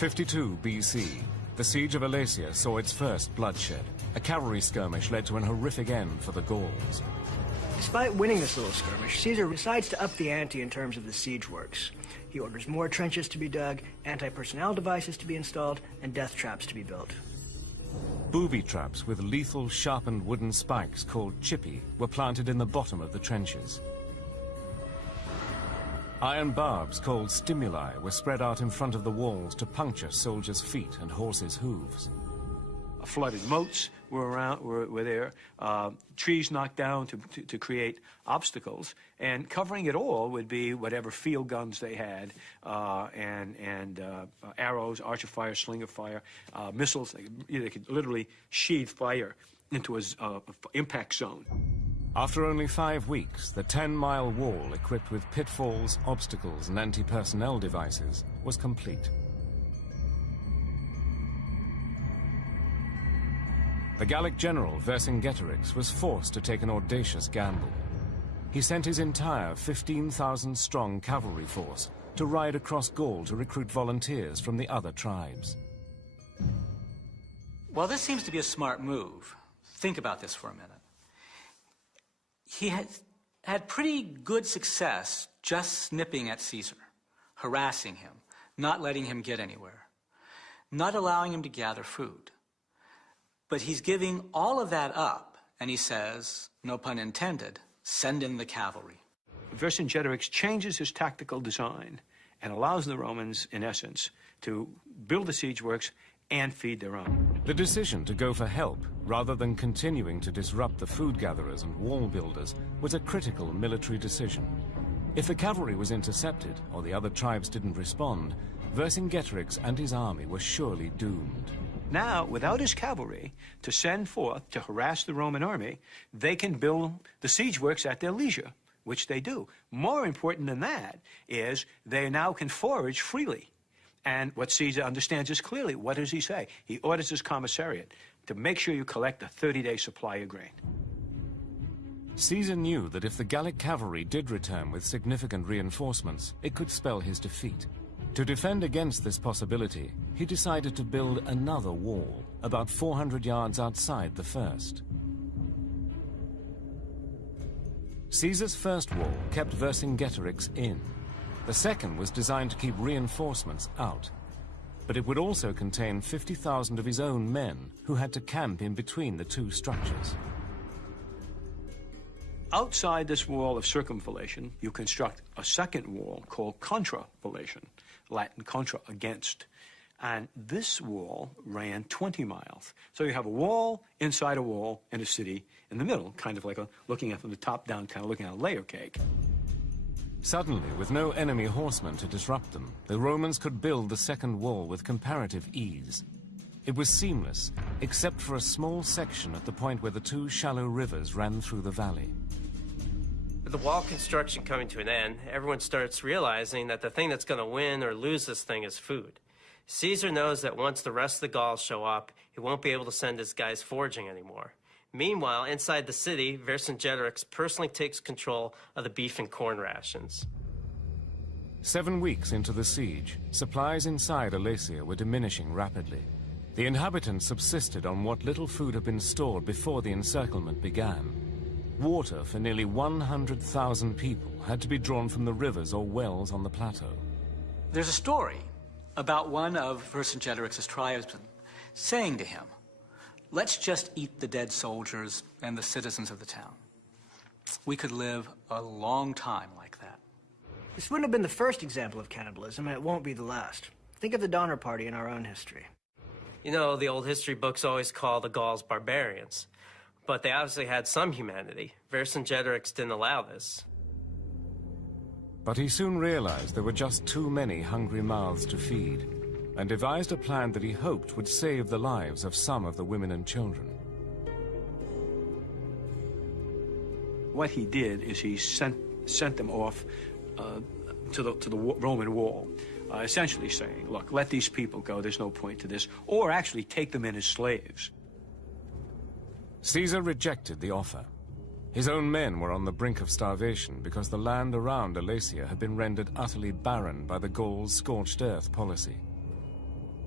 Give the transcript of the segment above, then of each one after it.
52 BC, the Siege of Alesia saw its first bloodshed. A cavalry skirmish led to an horrific end for the Gauls. Despite winning this little skirmish, Caesar decides to up the ante in terms of the siege works. He orders more trenches to be dug, anti-personnel devices to be installed, and death traps to be built. Booby traps with lethal sharpened wooden spikes called chippy were planted in the bottom of the trenches. Iron barbs called stimuli were spread out in front of the walls to puncture soldiers' feet and horses' hooves. Flooded moats were there, trees knocked down to create obstacles, and covering it all would be whatever field guns they had, and arrows, archer fire, slinger fire, missiles. They could literally sheathe fire into an impact zone. After only 5 weeks, the 10-mile wall, equipped with pitfalls, obstacles, and anti-personnel devices, was complete. The Gallic general Vercingétorix was forced to take an audacious gamble. He sent his entire 15,000-strong cavalry force to ride across Gaul to recruit volunteers from the other tribes. Well, this seems to be a smart move. Think about this for a minute. He had pretty good success just snipping at Caesar, harassing him, not letting him get anywhere, not allowing him to gather food. But he's giving all of that up, and he says, no pun intended, send in the cavalry. Vercingétorix changes his tactical design and allows the Romans, in essence, to build the siege works and feed their own. The decision to go for help, rather than continuing to disrupt the food gatherers and wall builders, was a critical military decision. If the cavalry was intercepted, or the other tribes didn't respond, Vercingétorix and his army were surely doomed. Now, without his cavalry to send forth to harass the Roman army, they can build the siege works at their leisure, which they do. More important than that is they now can forage freely. And what Caesar understands is clearly, what does he say? He orders his commissariat to make sure you collect a 30-day supply of grain. Caesar knew that if the Gallic cavalry did return with significant reinforcements, it could spell his defeat. To defend against this possibility, he decided to build another wall, about 400 yards outside the first. Caesar's first wall kept Vercingétorix in. The second was designed to keep reinforcements out. But it would also contain 50,000 of his own men who had to camp in between the two structures. Outside this wall of circumvallation, you construct a second wall called contravallation, Latin contra, against. And this wall ran 20 miles. So you have a wall inside a wall in a city in the middle, kind of like looking at from the top down, kind of looking at a layer cake. Suddenly, with no enemy horsemen to disrupt them, the Romans could build the second wall with comparative ease. It was seamless, except for a small section at the point where the two shallow rivers ran through the valley. With the wall construction coming to an end, everyone starts realizing that the thing that's going to win or lose this thing is food. Caesar knows that once the rest of the Gauls show up, he won't be able to send his guys foraging anymore. Meanwhile, inside the city, Vercingétorix personally takes control of the beef and corn rations. 7 weeks into the siege, supplies inside Alesia were diminishing rapidly. The inhabitants subsisted on what little food had been stored before the encirclement began. Water for nearly 100,000 people had to be drawn from the rivers or wells on the plateau. There's a story about one of Vercingétorix's tribesmen saying to him, let's just eat the dead soldiers and the citizens of the town. We could live a long time like that. This wouldn't have been the first example of cannibalism, and it won't be the last. Think of the Donner Party in our own history. You know, the old history books always call the Gauls barbarians, but they obviously had some humanity. Vercingétorix didn't allow this. But he soon realized there were just too many hungry mouths to feed, and devised a plan that he hoped would save the lives of some of the women and children. What he did is he sent them off to the Roman wall, essentially saying, look, let these people go, there's no point to this, or actually take them in as slaves. Caesar rejected the offer. His own men were on the brink of starvation because the land around Alesia had been rendered utterly barren by the Gauls' scorched earth policy.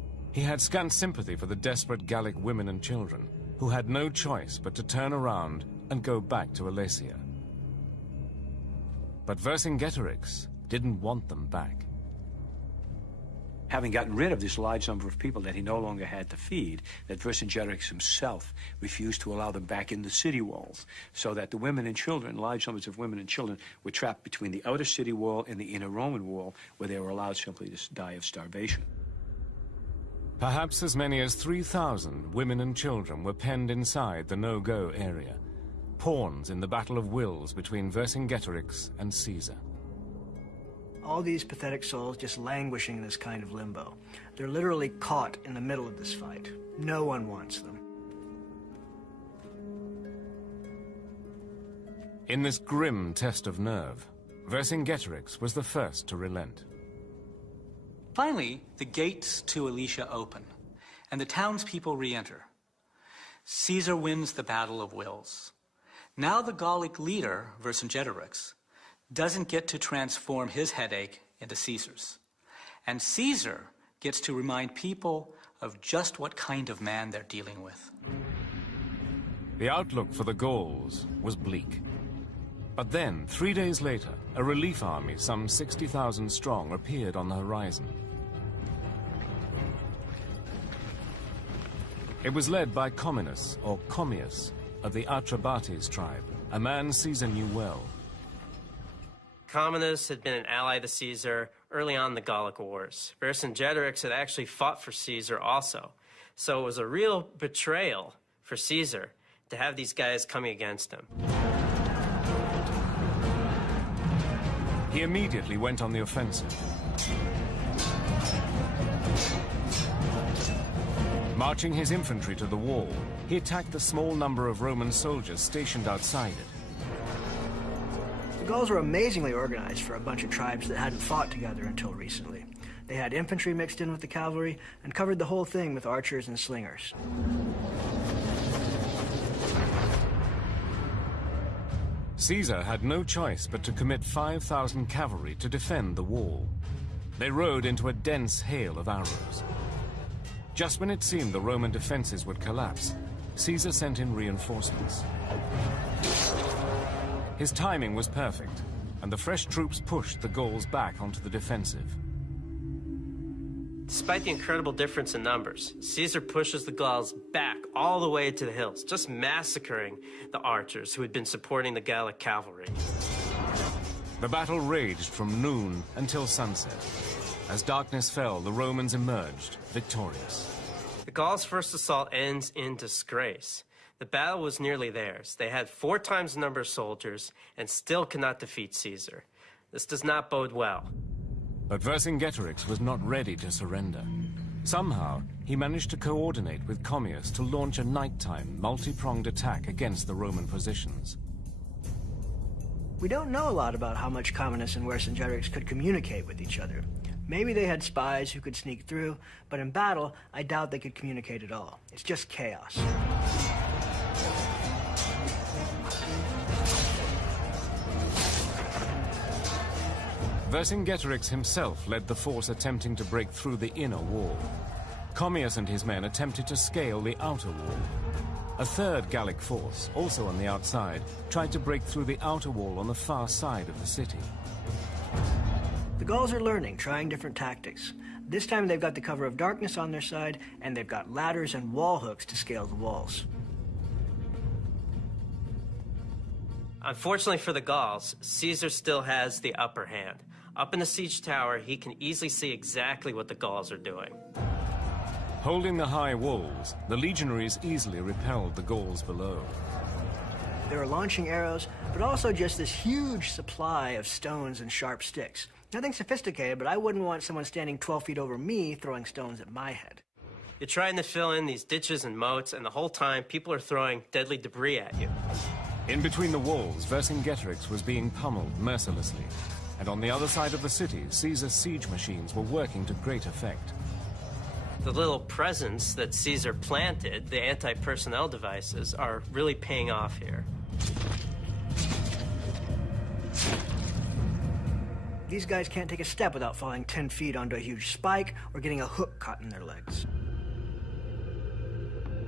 He had scant sympathy for the desperate Gallic women and children, who had no choice but to turn around and go back to Alesia. But Vercingétorix didn't want them back. Having gotten rid of this large number of people that he no longer had to feed, that Vercingétorix himself refused to allow them back in the city walls, so that the women and children, large numbers of women and children, were trapped between the outer city wall and the inner Roman wall, where they were allowed simply to die of starvation. Perhaps as many as 3,000 women and children were penned inside the no-go area, pawns in the Battle of Wills between Vercingétorix and Caesar. All these pathetic souls just languishing in this kind of limbo. They're literally caught in the middle of this fight. No one wants them. In this grim test of nerve, Vercingétorix was the first to relent. Finally, the gates to Alesia open, and the townspeople re-enter. Caesar wins the Battle of Wills. Now the Gallic leader, Vercingétorix, doesn't get to transform his headache into Caesar's. And Caesar gets to remind people of just what kind of man they're dealing with. The outlook for the Gauls was bleak. But then, 3 days later, a relief army some 60,000 strong appeared on the horizon. It was led by Comminus, or Commius, of the Atrebates tribe, a man Caesar knew well. Comminus had been an ally to Caesar early on in the Gallic Wars. Vercingétorix had actually fought for Caesar also. So it was a real betrayal for Caesar to have these guys coming against him. He immediately went on the offensive. Marching his infantry to the wall, he attacked the small number of Roman soldiers stationed outside it. The Gauls were amazingly organized for a bunch of tribes that hadn't fought together until recently. They had infantry mixed in with the cavalry and covered the whole thing with archers and slingers. Caesar had no choice but to commit 5,000 cavalry to defend the wall. They rode into a dense hail of arrows. Just when it seemed the Roman defenses would collapse, Caesar sent in reinforcements. His timing was perfect, and the fresh troops pushed the Gauls back onto the defensive. Despite the incredible difference in numbers, Caesar pushes the Gauls back all the way to the hills, just massacring the archers who had been supporting the Gallic cavalry. The battle raged from noon until sunset. As darkness fell, the Romans emerged, victorious. The Gauls' first assault ends in disgrace. The battle was nearly theirs. They had 4 times the number of soldiers and still could not defeat Caesar. This does not bode well. But Vercingétorix was not ready to surrender. Somehow, he managed to coordinate with Commius to launch a nighttime, multi-pronged attack against the Roman positions. We don't know a lot about how much Comminus and Vercingétorix could communicate with each other. Maybe they had spies who could sneak through, but in battle, I doubt they could communicate at all. It's just chaos. Vercingétorix himself led the force attempting to break through the inner wall. Commius and his men attempted to scale the outer wall. A third Gallic force, also on the outside, tried to break through the outer wall on the far side of the city. The Gauls are learning, trying different tactics. This time they've got the cover of darkness on their side, and they've got ladders and wall hooks to scale the walls. Unfortunately for the Gauls, Caesar still has the upper hand. Up in the siege tower, he can easily see exactly what the Gauls are doing. Holding the high walls, the legionaries easily repelled the Gauls below. They were launching arrows, but also just this huge supply of stones and sharp sticks. Nothing sophisticated, but I wouldn't want someone standing 12 feet over me throwing stones at my head. You're trying to fill in these ditches and moats, and the whole time, people are throwing deadly debris at you. In between the walls, Vercingétorix was being pummeled mercilessly. And on the other side of the city, Caesar's siege machines were working to great effect. The little presents that Caesar planted, the anti-personnel devices, are really paying off here. These guys can't take a step without falling 10 feet onto a huge spike or getting a hook caught in their legs.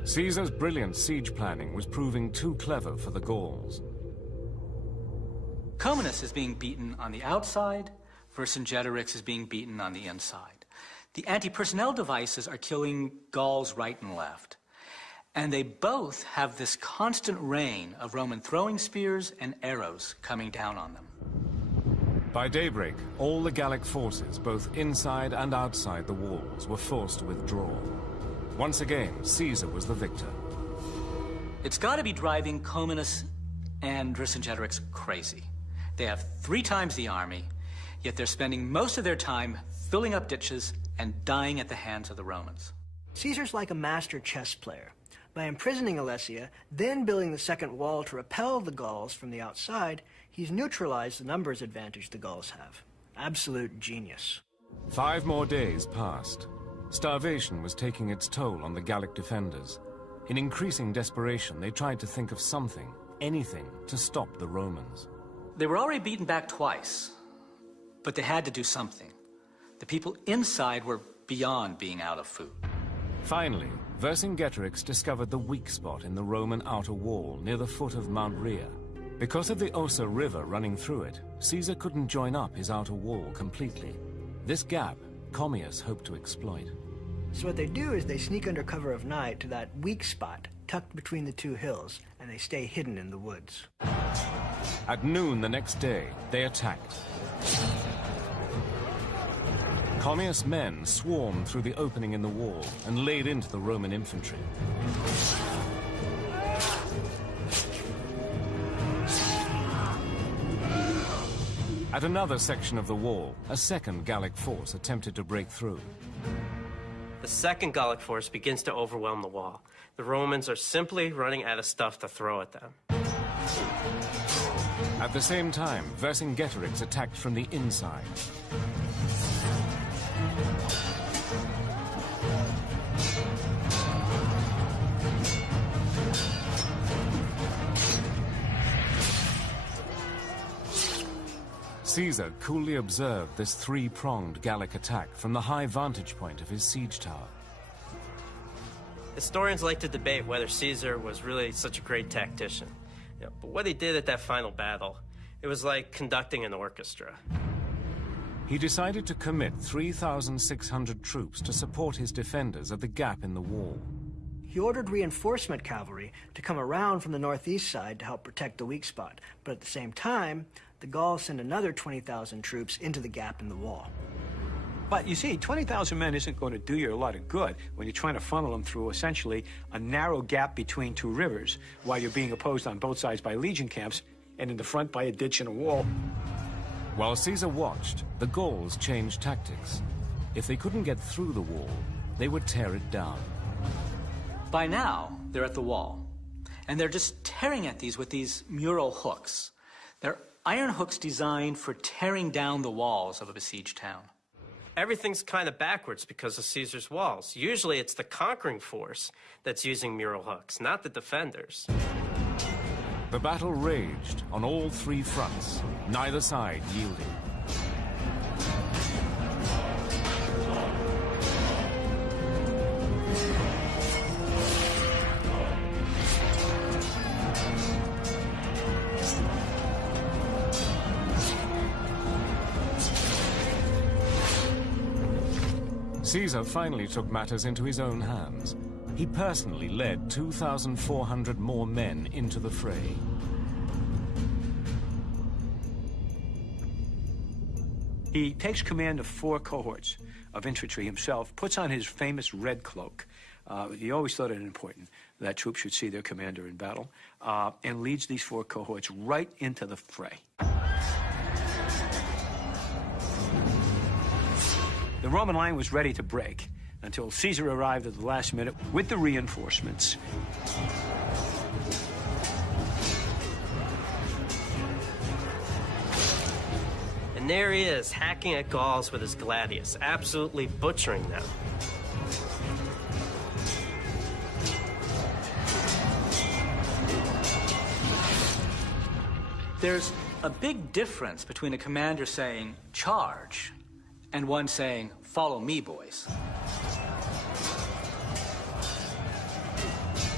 Caesar's brilliant siege planning was proving too clever for the Gauls. Comnenus is being beaten on the outside, Vercingétorix is being beaten on the inside. The anti-personnel devices are killing Gauls right and left. And they both have this constant rain of Roman throwing spears and arrows coming down on them. By daybreak, all the Gallic forces, both inside and outside the walls, were forced to withdraw. Once again, Caesar was the victor. It's got to be driving Comnenus and Vercingétorix crazy. They have 3 times the army, yet they're spending most of their time filling up ditches and dying at the hands of the Romans. Caesar's like a master chess player. By imprisoning Alesia, then building the second wall to repel the Gauls from the outside, he's neutralized the numbers advantage the Gauls have. Absolute genius. 5 more days passed. Starvation was taking its toll on the Gallic defenders. In increasing desperation, they tried to think of something, anything, to stop the Romans. They were already beaten back twice, but they had to do something. The people inside were beyond being out of food. Finally, Vercingétorix discovered the weak spot in the Roman outer wall near the foot of Mount Heir. Because of the Ossa River running through it, Caesar couldn't join up his outer wall completely. This gap, Commius hoped to exploit. So what they do is they sneak under cover of night to that weak spot tucked between the 2 hills, and they stay hidden in the woods. At noon the next day, they attacked. Commius' men swarmed through the opening in the wall and laid into the Roman infantry. At another section of the wall, a second Gallic force attempted to break through. The second Gallic force begins to overwhelm the wall. The Romans are simply running out of stuff to throw at them. At the same time, Vercingétorix attacked from the inside. Caesar coolly observed this 3-pronged Gallic attack from the high vantage point of his siege tower. Historians like to debate whether Caesar was really such a great tactician. But what he did at that final battle, it was like conducting an orchestra. He decided to commit 3,600 troops to support his defenders at the gap in the wall. He ordered reinforcement cavalry to come around from the northeast side to help protect the weak spot, but at the same time, the Gauls sent another 20,000 troops into the gap in the wall. But you see, 20,000 men isn't going to do you a lot of good when you're trying to funnel them through essentially a narrow gap between 2 rivers while you're being opposed on both sides by legion camps and in the front by a ditch and a wall. While Caesar watched, the Gauls changed tactics. If they couldn't get through the wall, they would tear it down. By now, they're at the wall, and they're just tearing at these with these mural hooks. They're iron hooks designed for tearing down the walls of a besieged town. Everything's kind of backwards because of Caesar's walls. Usually it's the conquering force that's using mural hooks, not the defenders. The battle raged on all 3 fronts, neither side yielding. Caesar finally took matters into his own hands. He personally led 2,400 more men into the fray. He takes command of 4 cohorts of infantry himself, puts on his famous red cloak. He always thought it important that troops should see their commander in battle, and leads these 4 cohorts right into the fray. The Roman line was ready to break until Caesar arrived at the last minute with the reinforcements. And there he is, hacking at Gauls with his gladius, absolutely butchering them. There's a big difference between a commander saying, "Charge," and one saying, "Follow me, boys."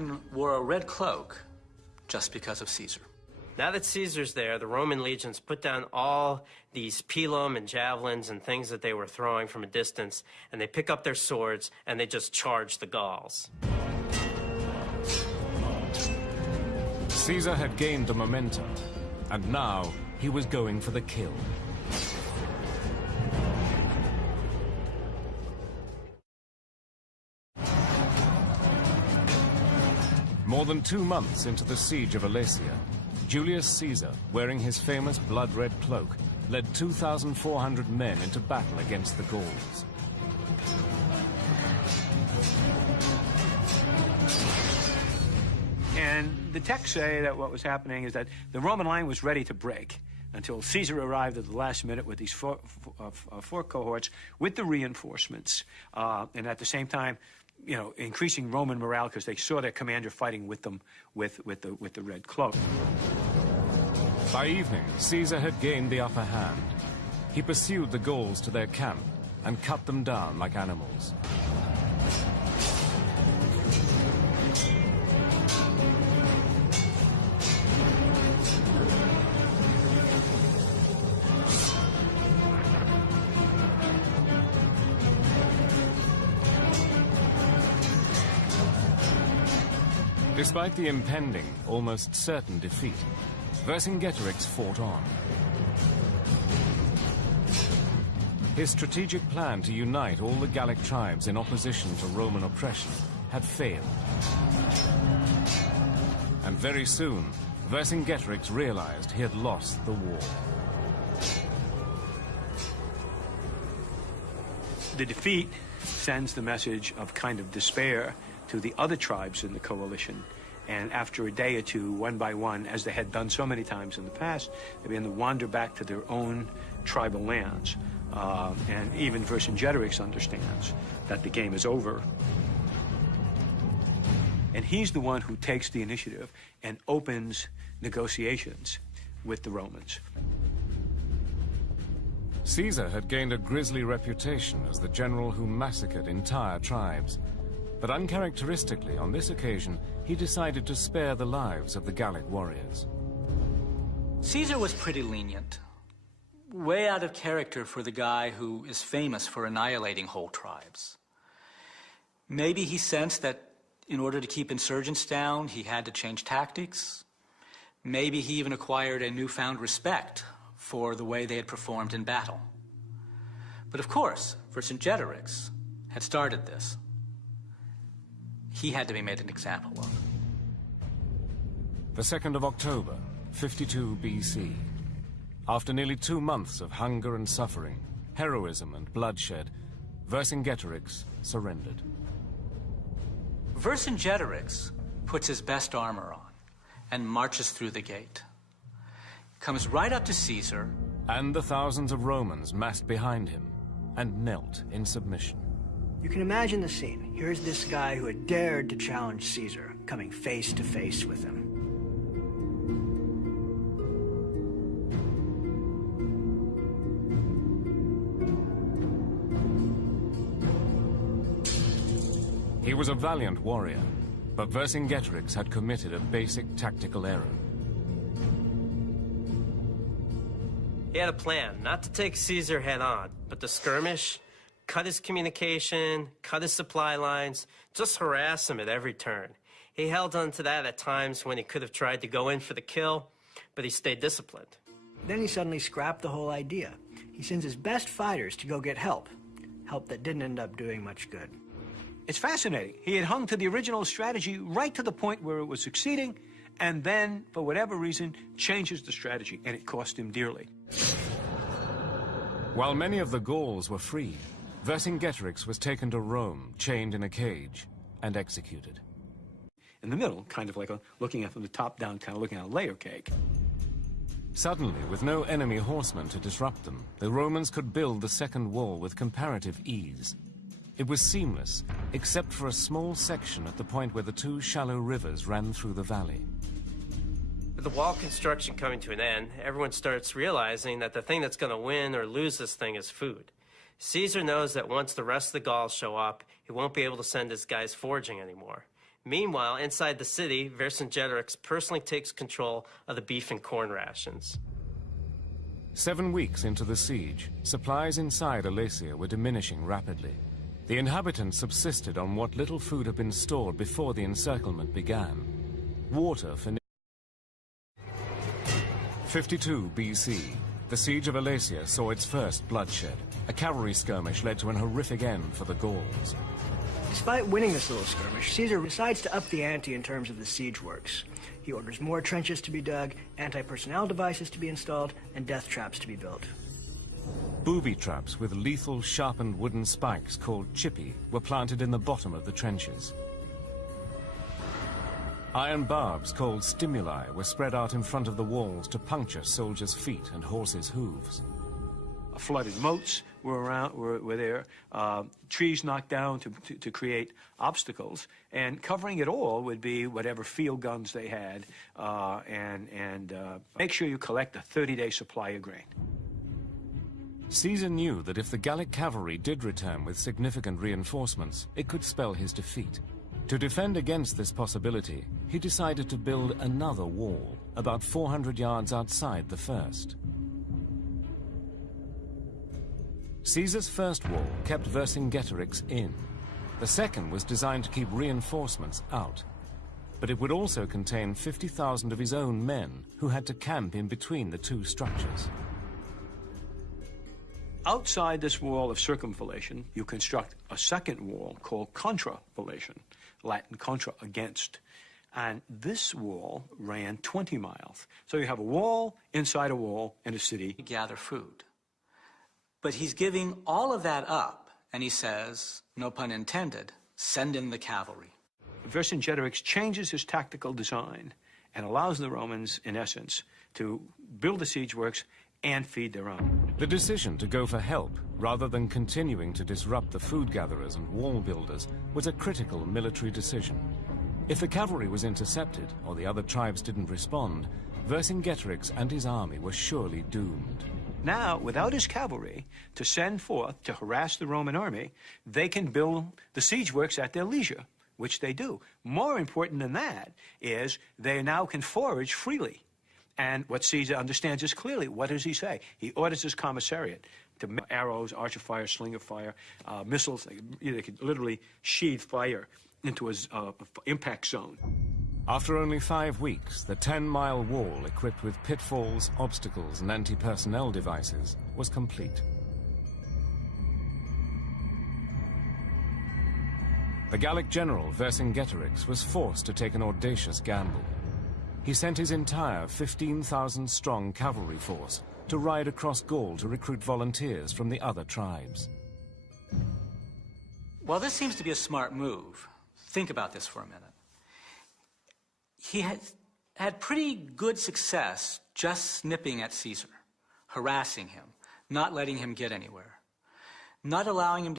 Spartan wore a red cloak just because of Caesar. Now that Caesar's there, the Roman legions put down all these pilum and javelins and things that they were throwing from a distance, and they pick up their swords and they just charge the Gauls. Caesar had gained the momentum, and now he was going for the kill. More than 2 months into the Siege of Alesia, Julius Caesar, wearing his famous blood-red cloak, led 2,400 men into battle against the Gauls. And the texts say that what was happening is that the Roman line was ready to break until Caesar arrived at the last minute with these four cohorts with the reinforcements, and at the same time, you know, increasing Roman morale because they saw their commander fighting with them with the red cloak. By evening, Caesar had gained the upper hand. He pursued the Gauls to their camp and cut them down like animals. Despite the impending, almost certain defeat, Vercingétorix fought on. His strategic plan to unite all the Gallic tribes in opposition to Roman oppression had failed. And very soon, Vercingétorix realized he had lost the war. The defeat sends the message of kind of despair to the other tribes in the coalition. And after a day or two, one by one, as they had done so many times in the past, they began to wander back to their own tribal lands. And even Vercingétorix understands that the game is over. And he's the one who takes the initiative and opens negotiations with the Romans. Caesar had gained a grisly reputation as the general who massacred entire tribes. But uncharacteristically, on this occasion, he decided to spare the lives of the Gallic warriors. Caesar was pretty lenient. Way out of character for the guy who is famous for annihilating whole tribes. Maybe he sensed that in order to keep insurgents down, he had to change tactics. Maybe he even acquired a newfound respect for the way they had performed in battle. But of course, Vercingétorix had started this. He had to be made an example of. The 2nd of October, 52 BC. After nearly 2 months of hunger and suffering, heroism and bloodshed, Vercingétorix surrendered. Vercingétorix puts his best armor on and marches through the gate. Comes right up to Caesar. And the thousands of Romans massed behind him and knelt in submission. You can imagine the scene. Here's this guy who had dared to challenge Caesar, coming face to face with him. He was a valiant warrior, but Vercingétorix had committed a basic tactical error. He had a plan, not to take Caesar head on, but to skirmish, cut his communication, cut his supply lines, just harass him at every turn. He held on to that at times when he could have tried to go in for the kill, but he stayed disciplined. Then he suddenly scrapped the whole idea. He sends his best fighters to go get help. Help that didn't end up doing much good. It's fascinating. He had hung to the original strategy right to the point where it was succeeding, and then, for whatever reason, changes the strategy, and it cost him dearly. While many of the Gauls were freed, Vercingétorix was taken to Rome, chained in a cage, and executed. In the middle, kind of like looking at from the top down, kind of looking at a layer cake. Suddenly, with no enemy horsemen to disrupt them, the Romans could build the second wall with comparative ease. It was seamless, except for a small section at the point where the 2 shallow rivers ran through the valley. With the wall construction coming to an end, everyone starts realizing that the thing that's going to win or lose this thing is food. Caesar knows that once the rest of the Gauls show up, he won't be able to send his guys foraging anymore. Meanwhile, inside the city, Vercingétorix personally takes control of the beef and corn rations. 7 weeks into the siege, supplies inside Alesia were diminishing rapidly. The inhabitants subsisted on what little food had been stored before the encirclement began. Water for 52 BC, the Siege of Alesia saw its first bloodshed. A cavalry skirmish led to an horrific end for the Gauls. Despite winning this little skirmish, Caesar decides to up the ante in terms of the siege works. He orders more trenches to be dug, anti-personnel devices to be installed, and death traps to be built. Booby traps with lethal sharpened wooden spikes called chippy were planted in the bottom of the trenches. Iron barbs called stimuli were spread out in front of the walls to puncture soldiers' feet and horses' hooves. Flooded moats were there, trees knocked down to create obstacles, and covering it all would be whatever field guns they had, and make sure you collect a 30-day supply of grain. Caesar knew that if the Gallic cavalry did return with significant reinforcements, it could spell his defeat. To defend against this possibility, he decided to build another wall, about 400 yards outside the first. Caesar's first wall kept Vercingétorix in. The second was designed to keep reinforcements out. But it would also contain 50,000 of his own men who had to camp in between the two structures. Outside this wall of circumvallation, you construct a second wall called contravallation, Latin contra, against. And this wall ran 20 miles. So you have a wall inside a wall in a city. Gather food. But he's giving all of that up, and he says, no pun intended, send in the cavalry. Vercingétorix changes his tactical design and allows the Romans, in essence, to build the siege works and feed their own. The decision to go for help, rather than continuing to disrupt the food gatherers and wall builders, was a critical military decision. If the cavalry was intercepted, or the other tribes didn't respond, Vercingétorix and his army were surely doomed. Now, without his cavalry to send forth to harass the Roman army, they can build the siege works at their leisure, which they do. More important than that is they now can forage freely. And what Caesar understands is clearly, what does he say? He orders his commissariat to arrows, archer fire, slinger fire, missiles. They could literally sheathe fire into his impact zone. After only 5 weeks, the 10-mile wall, equipped with pitfalls, obstacles, and anti-personnel devices, was complete. The Gallic general, Vercingétorix, was forced to take an audacious gamble. He sent his entire 15,000-strong cavalry force to ride across Gaul to recruit volunteers from the other tribes. Well, this seems to be a smart move. Think about this for a minute. He had pretty good success just snipping at Caesar, harassing him, not letting him get anywhere, not allowing him